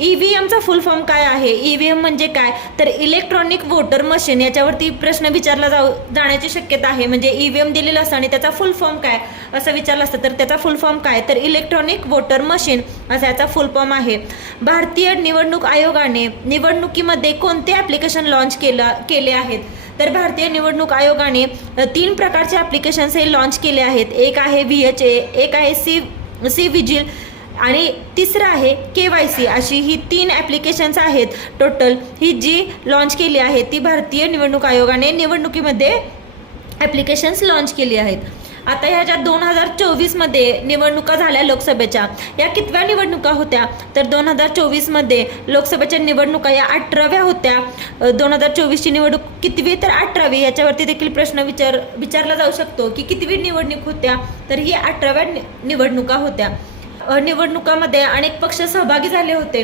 ईव्हीएमचा फुल form काय आहे? EVM म्हणजे काय? तर इलेक्ट्रॉनिक वोटर मशीन, याच्यावरती प्रश्न विचारला जाण्याची शक्यता आहे. म्हणजे ईव्हीएम दिलेलं असतं आणि त्याचा फुल फॉर्म काय असं विचारलं असतं, तर त्याचा फुल फॉर्म काय? तर इलेक्ट्रॉनिक वोटर मशीन असा याचा फुल फॉर्म आहे. भारतीय निवडणूक आयोगाने निवडणुकीमध्ये कोणते ॲप्लिकेशन लॉन्च केले आहेत? तर भारतीय निवडणूक आयोगाने 3 प्रकारचे ॲप्लिकेशन्स हे लॉन्च केले आहेत. एक आहे VHA, एक आहे सी विजिल आणि तिसरं आहे KYC. अशी ही 3 ॲप्लिकेशन्स आहेत टोटल. ही जी लॉन्च केली आहे ती भारतीय निवडणूक आयोगाने निवडणुकीमध्ये ॲप्लिकेशन्स लॉन्च केली आहेत. आता ह्या ज्या 2024मध्ये निवडणुका झाल्या लोकसभेच्या, या कितव्या निवडणुका होत्या? तर 2024मध्ये लोकसभेच्या निवडणुका या 18व्या होत्या. 2024ची निवडणूक कितवी? तर 18वी. याच्यावरती देखील प्रश्न विचारला जाऊ शकतो की कितवी निवडणूक होत्या? तर ही 18व्या निवडणुका होत्या. निवडणुकामध्ये अनेक पक्ष सहभागी झाले होते.